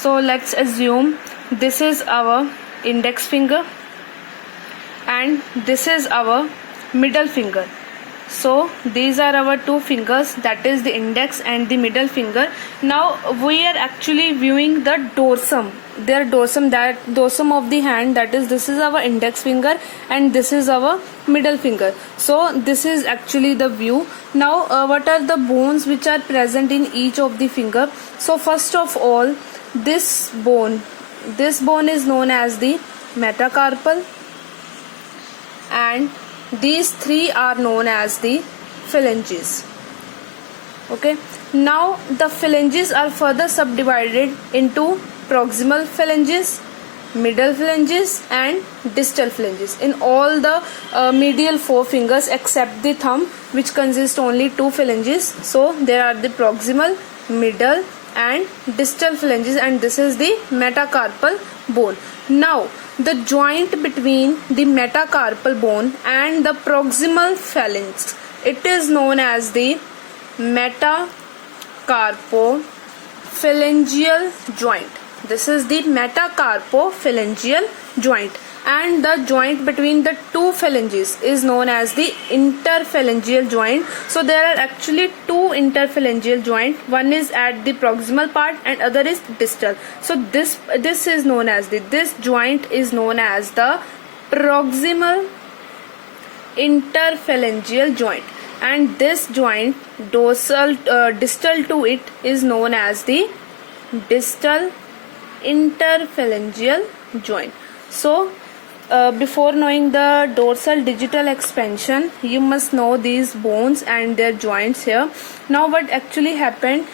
So let's assume this is our index finger and this is our middle finger. So these are our two fingers, that is the index and the middle finger. Now we are actually viewing the dorsum, their dorsum, that dorsum of the hand, that is this is our index finger and this is our middle finger. So this is actually the view. Now what are the bones which are present in each of the finger? So first of all, this bone is known as the metacarpal, and these three are known as the phalanges. Okay, now the phalanges are further subdivided into proximal phalanges, middle phalanges and distal phalanges in all the medial four fingers except the thumb, which consists only two phalanges. So there are the proximal, middle and distal phalanges, and this is the metacarpal bone. Now the joint between the metacarpal bone and the proximal phalanx, it is known as the metacarpophalangeal joint. This is the metacarpophalangeal joint, and the joint between the two phalanges is known as the interphalangeal joint. So there are actually two interphalangeal joint, one is at the proximal part and other is distal. So this is known as this joint is known as the proximal interphalangeal joint, and this joint distal to it is known as the distal interphalangeal joint. So before knowing the dorsal digital expansion, you must know these bones and their joints here. Now what actually happened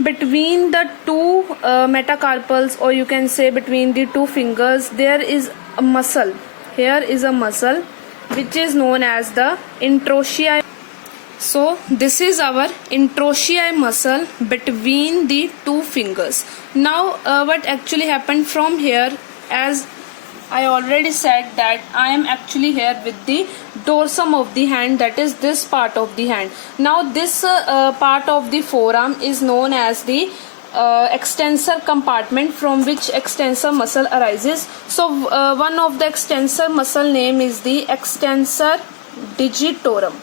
between the two metacarpals, or you can say between the two fingers, there is a muscle. Here is a muscle which is known as the interossei. So this is our interossei muscle between the two fingers. Now what actually happened from here, as I already said that I am actually here with the dorsum of the hand, that is this part of the hand. Now this part of the forearm is known as the extensor compartment, from which extensor muscle arises. So one of the extensor muscle name is the extensor digitorum.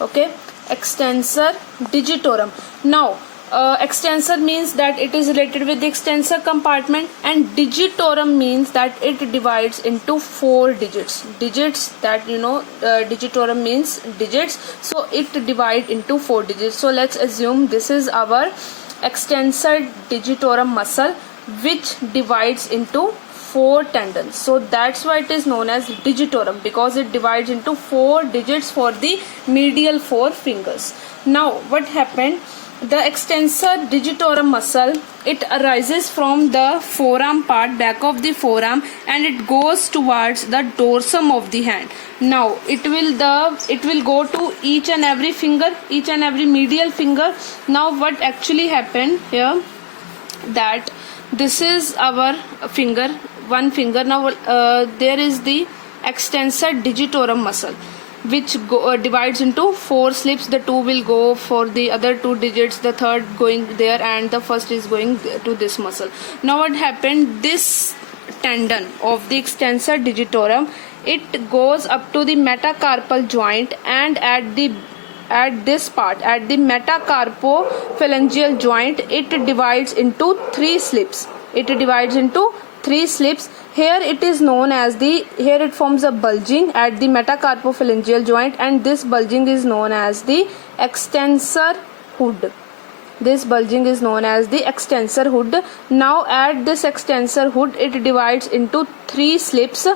Okay, extensor digitorum. Now extensor means that it is related with the extensor compartment, and digitorum means that it divides into 4 digits. Digits, that you know, digitorum means digits, so it divides into 4 digits. So let's assume this is our extensor digitorum muscle, which divides into 4 tendons. So that's why it is known as digitorum, because it divides into 4 digits for the medial 4 fingers. Now what happened, the extensor digitorum muscle, it arises from the forearm part, back of the forearm, and it goes towards the dorsum of the hand. Now it will go to each and every finger, each and every medial finger. Now what actually happened here, that this is our finger, one finger. Now there is the extensor digitorum muscle, which divides into 4 slips. The 2 will go for the other 2 digits, the third going there, and the first is going to this muscle. Now what happened, this tendon of the extensor digitorum, it goes up to the metacarpal joint, and at this part, at the metacarpophalangeal joint, it divides into 3 slips. Here it is known as here it forms a bulging at the metacarpophalangeal joint, and this bulging is known as the extensor hood. Now at this extensor hood, it divides into 3 slips,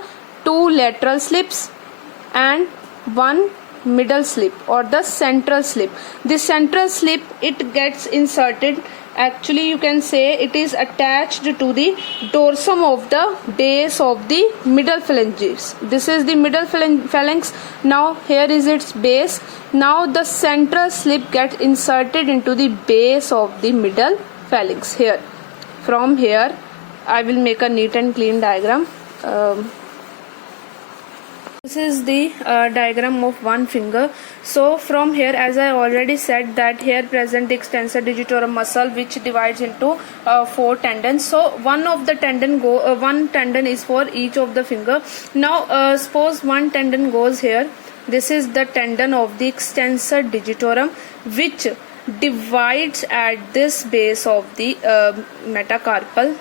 2 lateral slips and 1 middle slip, or the central slip. The central slip, it gets inserted, actually you can say it is attached to the dorsum of the base of the middle phalanges. This is the middle phalanx. Now here is its base. Now the central slip gets inserted into the base of the middle phalanx here. From here I will make a neat and clean diagram. This is the diagram of one finger. So from here, as I already said, that here present the extensor digitorum muscle, which divides into 4 tendons. So one tendon is for each of the finger. Now suppose one tendon goes here. This is the tendon of the extensor digitorum, which divides at this base of the metacarpal,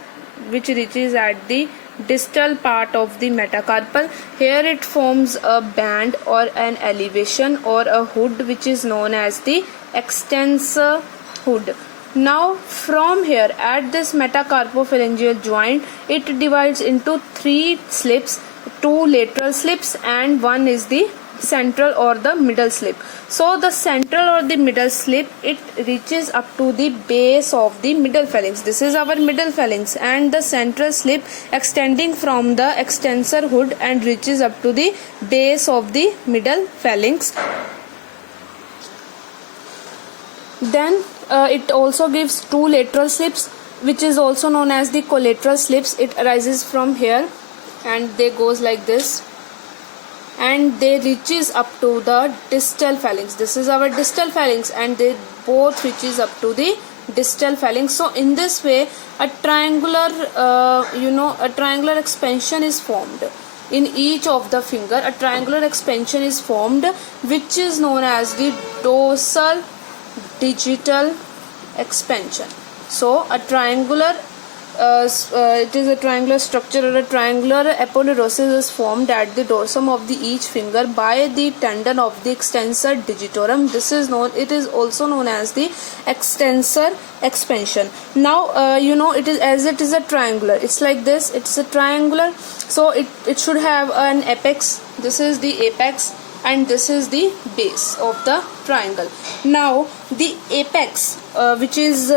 which reaches at the distal part of the metacarpal. Here it forms a band or an elevation or a hood, which is known as the extensor hood. Now from here, at this metacarpophalangeal joint, it divides into 3 slips, 2 lateral slips and one is the central or the middle slip. So the central or the middle slip, it reaches up to the base of the middle phalanx. This is our middle phalanx, and the central slip extending from the extensor hood and reaches up to the base of the middle phalanx. Then it also gives 2 lateral slips, which is also known as the collateral slips. It arises from here and they goes like this, and they reaches up to the distal phalanx. This is our distal phalanx, and they both reaches up to the distal phalanx. So in this way, a triangular expansion is formed in each of the finger. A triangular expansion is formed, which is known as the dorsal digital expansion. So a triangular it is a triangular structure, or a triangular aponeurosis is formed at the dorsum of the each finger by the tendon of the extensor digitorum. It is also known as the extensor expansion. Now it is a triangular. It's like this. It's a triangular. So it should have an apex. This is the apex, and this is the base of the triangle. Now the apex, which is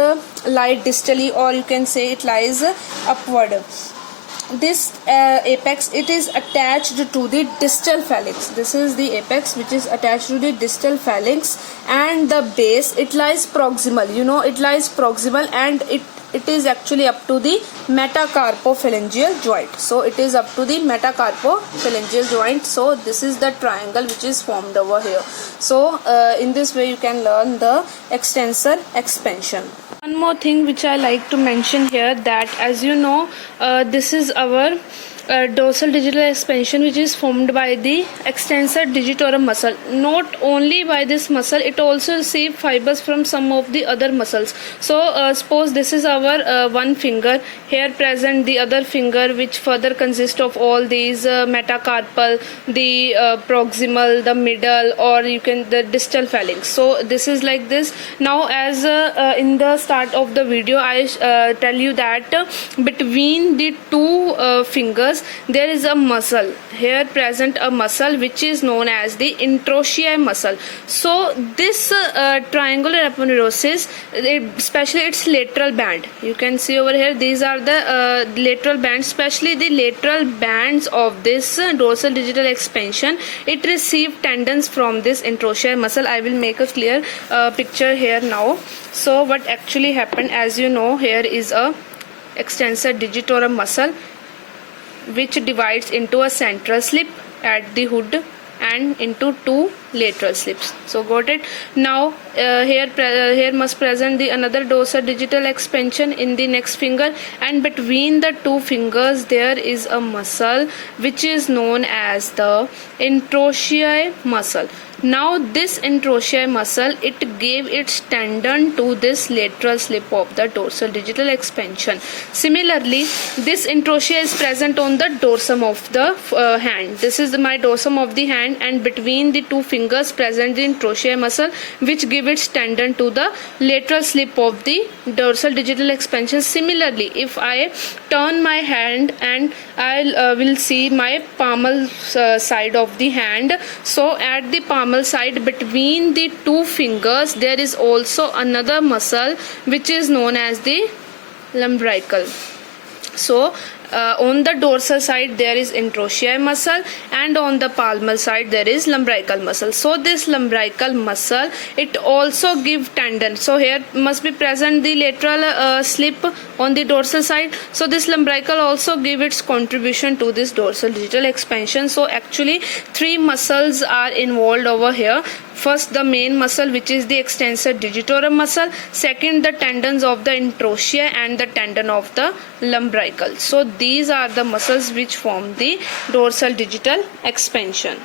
lie distally, or you can say it lies upward. This apex, it is attached to the distal phalanx. This is the apex which is attached to the distal phalanx, and the base, it lies proximal. It lies proximal, and it is actually up to the metacarpophalangeal joint. So it is up to the metacarpophalangeal joint. So this is the triangle which is formed over here. So in this way you can learn the extensor expansion. One more thing which I like to mention here, that as you know, this is our dorsal digital expansion, which is formed by the extensor digitorum muscle. Not only by this muscle, it also receives fibers from some of the other muscles. So suppose this is our one finger. Here present the other finger, which further consists of all these metacarpal, the proximal, the middle, or the distal phalanx. So this is like this. Now as in the start of the video, I tell you that between the 2 fingers there is a muscle. Here present a muscle which is known as the interossei muscle. So this triangular aponeurosis, especially its lateral band, you can see over here, these are the lateral bands, especially the lateral bands of this dorsal digital expansion. It receives tendons from this interossei muscle. I will make a clear picture here now. So what actually happened, as you know, here is a extensor digitorum muscle which divides into a central slip at the hood and into 2 lateral slips. So got it. Now here must present the another dorsal digital expansion in the next finger, and between the 2 fingers there is a muscle which is known as the interossei muscle. Now this interossei muscle, it gave its tendon to this lateral slip of the dorsal digital expansion. Similarly, this interossei is present on the dorsum of the hand. This is my dorsum of the hand, and between the 2 fingers present the interossei muscle, which give its tendon to the lateral slip of the dorsal digital expansion. Similarly, if I turn my hand and I will see my palmar side of the hand. So at the palmar side, between the 2 fingers, there is also another muscle which is known as the lumbrical. So on the dorsal side there is interosseous muscle, and on the palmar side there is lumbrical muscle. So this lumbrical muscle, it also give tendon. So here must be present the lateral slip on the dorsal side. So this lumbrical also give its contribution to this dorsal digital expansion. So actually 3 muscles are involved over here. First, the main muscle, which is the extensor digitorum muscle. Second, the tendons of the interosseous and the tendon of the lumbrical. So these are the muscles which form the dorsal digital expansion.